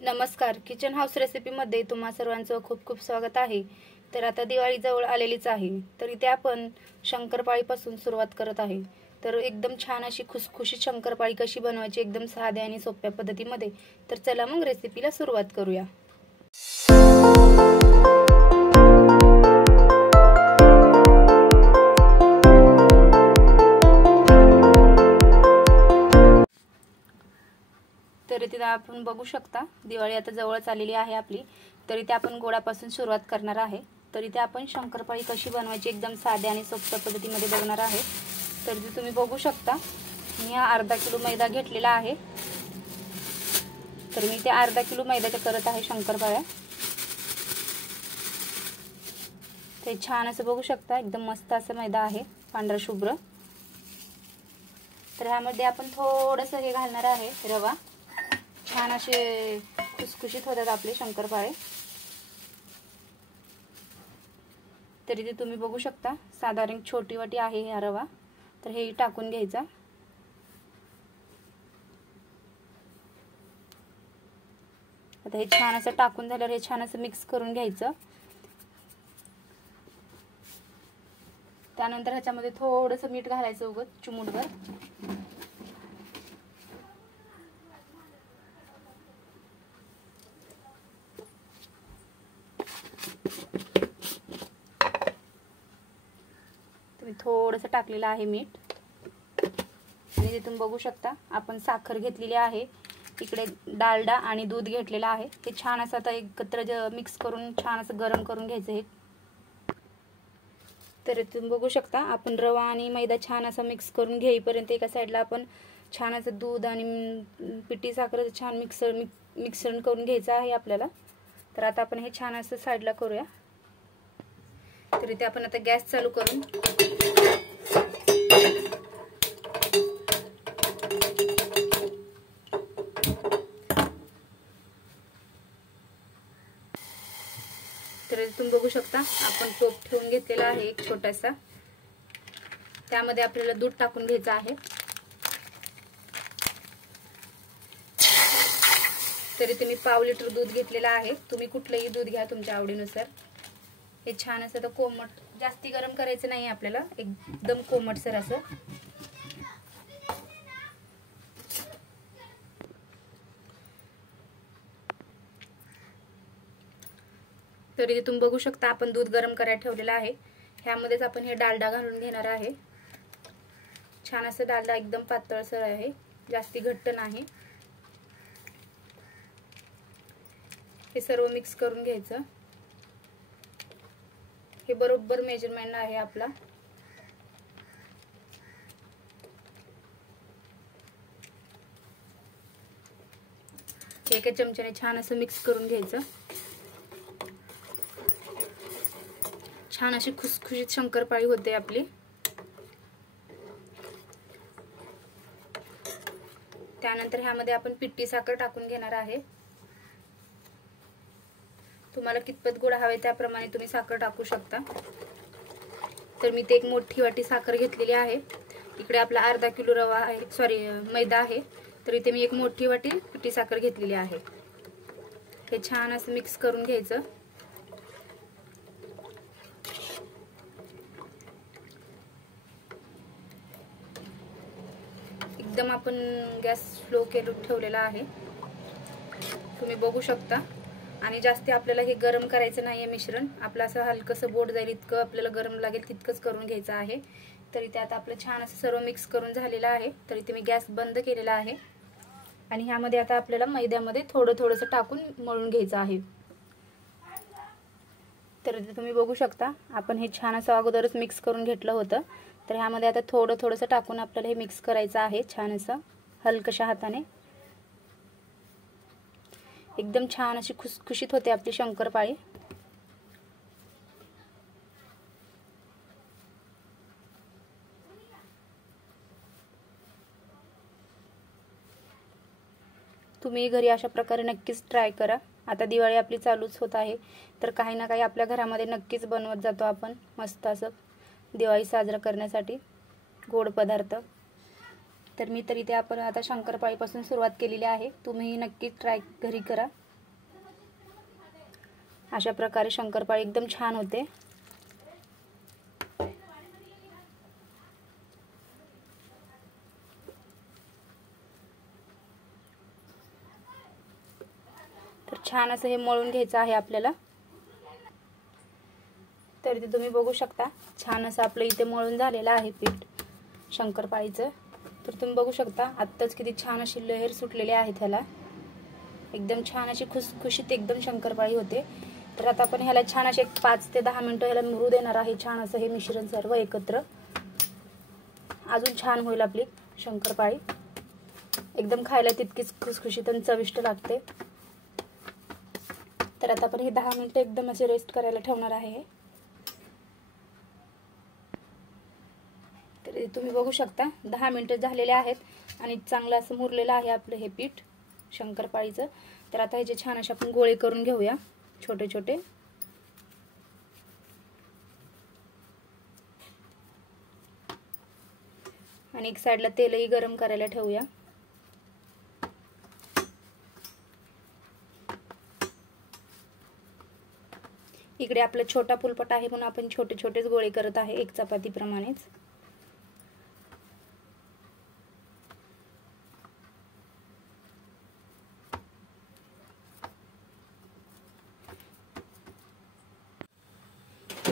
नमस्कार, kitchen house रेसिपीमध्ये तुम्हा सर्वांचं खूप खूप स्वागत आहे। तर आता दिवाळी जवळ आलेलीच आहे, तर इथे आपण शंकरपाळीपासून सुरुवात करत आहे। तर एकदम छान अशी खुसखुशीत शंकरपाळी कशी बनवायची एकदम साध्या आणि सोप्या पद्धतीमध्ये, तर चला मग रेसिपीला सुरुवात करूया। तर इथे आपण बघू शकता दिवाळी आता जवळच आलेली आहे आपली। तर इथे आपण गोडापासून सुरुवात करणार आहे। तर इथे आपण शंकरपाळी कशी बनवायची एकदम साध्या आणि सोप्या पद्धतीमध्ये बघणार आहे। तर इथे तुम्ही बघू शकता मी अर्धा किलो मैदा घेतलेला आहे। तर मी ते अर्धा किलो मैद्याचे करत आहे शंकरपाळ्या। ते छान असं बघू शकता एकदम मस्त असं मैदा आहे, पांढरा शुभ्र। तर ह्यामध्ये आपण थोडंसं हे घालणार आहे रवा। छान असे खुसखुशीत होतात आपले शंकरपाळे। तर इथे तुम्ही बघू शकता साधारण छोटी वाटी आहे हा रवा, तर हे टाकून घ्यायचा। आता हे छान असं टाकून झाल्यावर हे छान असं मिक्स करून घ्यायचं। त्यानंतर ह्याच्यामध्ये थोडंसं मीठ घालायचं उगाच चिमूटभर। तुम्ही थोडंसं टाकलेलं आहे मीठ। आणि इथे तुम्ही बघू शकता आपण साखर घेतलेली आहे, इकडे डालडा आणि दूध घेतलेलं आहे। हे छान असं आता एकत्र मिक्स करून छान असं गरम करून घ्यायचं हे। तर तुम्ही बघू शकता आपण रवा आणि मैदा छान असं मिक्स करून घेईपर्यंत एका साईडला आपण छान असं दूध आणि पिठी साखर छान मिक्सर करून घ्यायचं आहे आपल्याला। तर आता आपण हे छान असं साईडला करूया। तर इथे आपण आता गॅस चालू करून तर तुम्ही बघू शकता आपण टोप ठेवून घेतलेला आहे एक छोटासा। त्यामध्ये आपल्याला दूध टाकून घ्यायचं आहे। तरी तुम्ही पाव लिटर दूध घेतलेला आहे, तुम्ही कुठलंही दूध घ्या तुमच्या आवडीनुसार। हे छान असं तर कोमट, जास्ती गरम करायचं नाही आपल्याला, एकदम कोमटसर असं। तर इथे तुम्ही बघू शकता आपण दूध गरम करायला ठेवलेलं आहे। ह्यामध्येच आपण हे डालडा घालून घेणार आहे। छान असं डालडा एकदम पातळसर आहे, जास्ती घट्ट नाही। हे सर्व मिक्स करून घ्यायचं। हे बरोबर मेजरमेंट आहे आपला। एका चमच्याने छान असं मिक्स करून घ्यायचं। छान अशी खुसखुशीत शंकरपाळी होते आपली। त्यानंतर ह्यामध्ये आपण पिठी साखर टाकून घेणार आहे। तुम्हाला कितपत गोड हवे त्याप्रमाणे तुम्ही साखर टाकू शकता। तर मी ते एक मोठी वाटी साखर घेतलेली आहे। इकडे आपला अर्धा किलो रवा आहे, मैदा आहे। तर इथे मी एक मोठी वाटी पिठी साखर घेतलेली आहे। हे छान असं मिक्स करून घ्यायचं। एकदम आपण गॅस स्लो करून ठेवलेला आहे, तुम्ही बघू शकता। आणि जास्ती आपल्याला हे गरम करायचं नाहीये मिश्रण, आपलं असं हलकसं बोट जाईल इतकं आपल्याला गरम लागेल तितकंच करून घ्यायचं आहे। तर इथे आता आपलं छान असं सर्व मिक्स करून झालेलं आहे। तर इथे मी गॅस बंद केलेला आहे आणि ह्यामध्ये आता आपल्याला मैद्यामध्ये थोडंसं टाकून मळून घ्यायचं आहे। तर इथे तुम्ही बघू शकता आपण हे छान असं अगोदरच मिक्स करून घेतलं होतं। तर ह्यामध्ये आता थोडंसं टाकून आपल्याला हे मिक्स करायचं आहे छान असं हलकशा हाताने। एकदम छान अशी खुसखुशीत होते आपली शंकरपाळी। तुम्ही घरी अशा प्रकारे नक्कीच ट्राय करा। आता दिवाळी आपली चालूच होत आहे, तर काही ना काही आपल्या घरामध्ये नक्कीच बनवत जातो आपण मस्त असं दिवाळी साजरा करण्यासाठी गोड पदार्थ। तर मी तर इथे आपण आता शंकरपाळीपासून सुरुवात केलेली आहे, तुम्ही नक्की ट्राय घरी करा। अशा प्रकारे शंकरपाळी एकदम छान होते. तर छान असं हे मळून घ्यायचं आहे आपल्याला. तर इथे तुम्ही बघू शकता छान असं आपलं इथे मळून झालेलं आहे पीठ शंकरपाळीचं. तर तुम्ही बघू शकता आत्ताच किती छान अशी लहेर सुटलेली आहे त्याला. एकदम छान अशी खुसखुशीत एकदम शंकरपाळी होते. तर आता आपण ह्याला छान असे 5 ते 10 मिनिटं ह्याला मुरू देणार आहे. छान असं हे मिश्रण सर्व एकत्र अजून छान होईल आपली शंकरपाळी. एकदम खायला तितकीच खुसखुशीत आणि चविष्ट लागते. तर आता आपण हे 10 मिनिटं एकदम असे रेस्ट करायला ठेवणार आहे. तर तुम्ही बघू शकता 10 मिनिटं झालेले आहेत आणि चांगलं असं मुरलेलं आहे आपलं हे पीठ शंकरपाळीचं. तर आता ह्याचे छान असे आपण गोळे करून घेऊया छोटे छोटे. आणि एक साईडला तेलही गरम करायला ठेवूया. इकडे आपला छोटा फुलपट आहे म्हणून आपण छोटे छोटेच गोळे करत आहे, एक चपाती प्रमाणेच.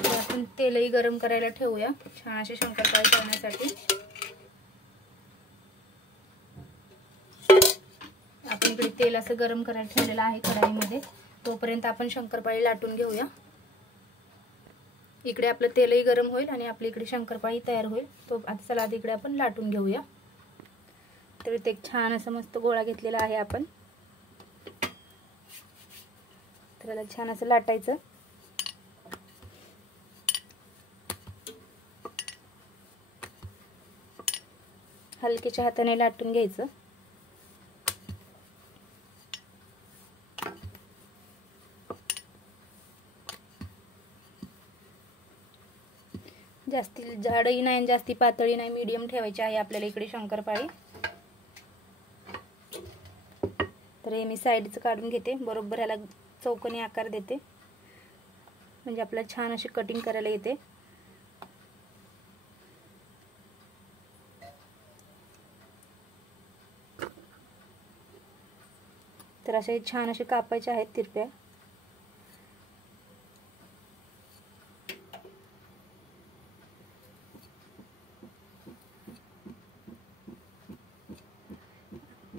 आपण तेलही गरम करायला ठेवूया छान असे शंकरपाळी करण्यासाठी. आपण इकडे तेल असं गरम करायला ठेवलेलं आहे कढाईमध्ये. तोपर्यंत आपण शंकरपाळी लाटून घेऊया. इकडे आपलं तेलही गरम होईल आणि आपली इकडे शंकरपाळी तयार होईल. तो आता चला इकडे आपण लाटून घेऊया. तर इथे एक छान असं मस्त गोळा घेतलेला आहे आपण. तर याला छान असं लाटायचं. हलक्याच्या हाताने लाटून घ्यायचं. जास्ती जाडही नाही आणि जास्ती पातळी नाही, मीडियम ठेवायची आहे आपल्याला इकडे शंकरपाळी. तर हे मी साईडचं काढून घेते. बरोबर ह्याला चौकोनी आकार देते म्हणजे आपल्याला छान अशी कटिंग करायला येते. तर असे छान असे कापायचे आहेत तिरप्या.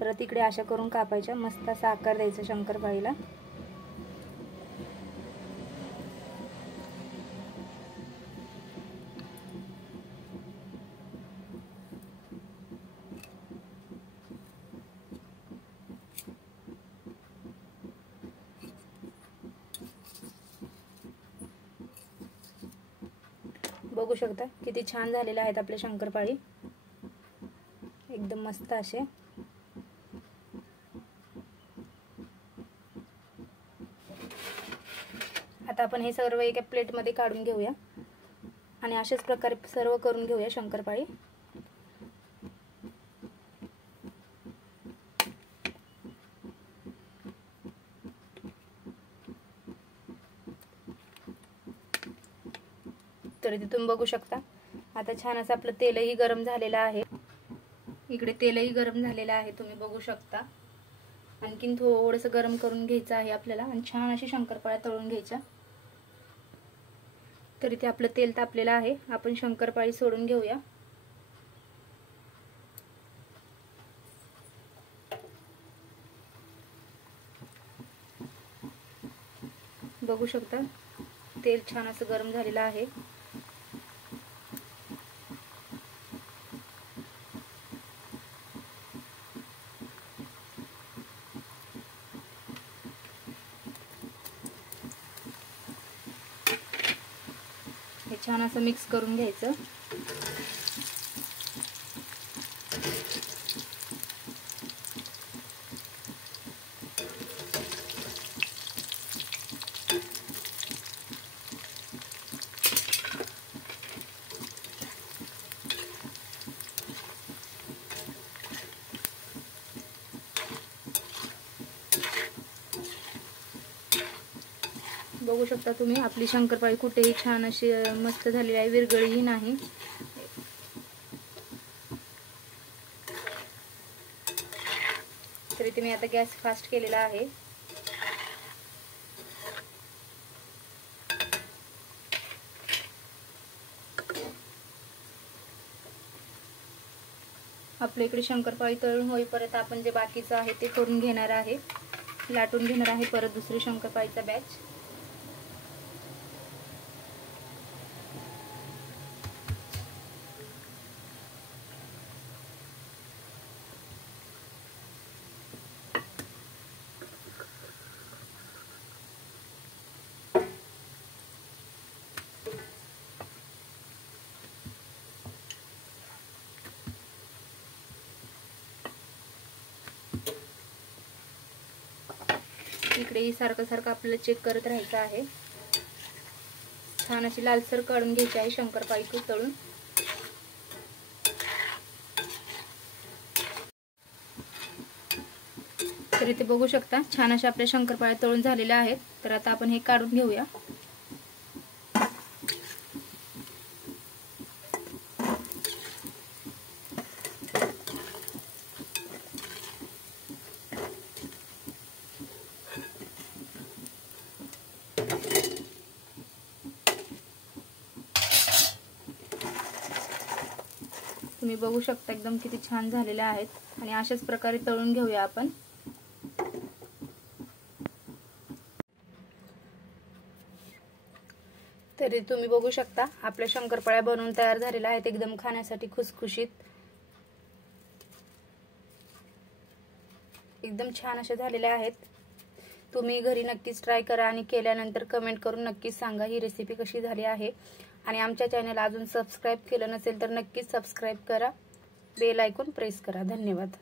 परत इकडे अशा करून कापायच्या. मस्त असा आकार द्यायचा शंकरपाळीला. बघू शकता किती छान झालेले आहेत आपले शंकरपाळी, एकदम मस्त असे. आता आपण हे सर्व एका प्लेटमध्ये काढून घेऊया आणि अशाच प्रकारे सर्व करून घेऊया शंकरपाळी. तर इथे तुम्ही बघू शकता आता छान असं आपलं तेलही गरम झालेलं आहे. इकडे तेलही गरम झालेलं आहे तुम्ही बघू शकता. आणखीन थोडंसं गरम करून घ्यायचं आहे आपल्याला आणि छान अशी शंकरपाळ्या तळून घ्यायच्या. तर इथे आपलं तेल तापलेलं आहे. आपण शंकरपाळी सोडून घेऊया. बघू शकता तेल छान असं गरम झालेलं आहे. हे छान असं मिक्स करून घ्यायचं. बघू शकता तुम्ही आपली शंकरपाळी कुठेही छान अशी मस्त झालेली आहे, विरगळीही नाही। तर इथे मी आता गॅस फास्ट केलेला आहे। आपल्या इकडे शंकरपाळी तळून होईपर्यंत आपण जे बाकीचं आहे ते करून घेणार आहे, लाटून घेणार आहे परत दुसरी शंकरपाळीचा बॅच। इकडेही सारखं सारखं आपल्याला चेक करत राहायचं आहे। छान अशी लालसर काढून घ्यायची आहे शंकरपाळी तळून। तर इथे बघू शकता छान अशा आपल्या शंकरपाळ्या तळून झालेल्या आहेत। तर आता आपण हे काढून घेऊया। तुम्ही बघू शकता एकदम किती छान झालेल्या आहेत आणि अशाच प्रकारे तळून घेऊया आपण। तरी तुम्ही बघू शकता आपल्या शंकरपाळ्या बनवून तयार झालेल्या आहेत, एकदम खाण्यासाठी खुसखुशीत, एकदम छान अशा झालेल्या आहेत। तुम्ही घरी नक्कीच ट्राय करा आणि केल्यानंतर कमेंट करून नक्कीच सांगा ही रेसिपी कशी झाली आहे। आणि आमच्या चॅनल अजून सबस्क्राइब केलं नसेल तर नक्कीच सबस्क्राइब करा, बेल आयकॉन प्रेस करा। धन्यवाद।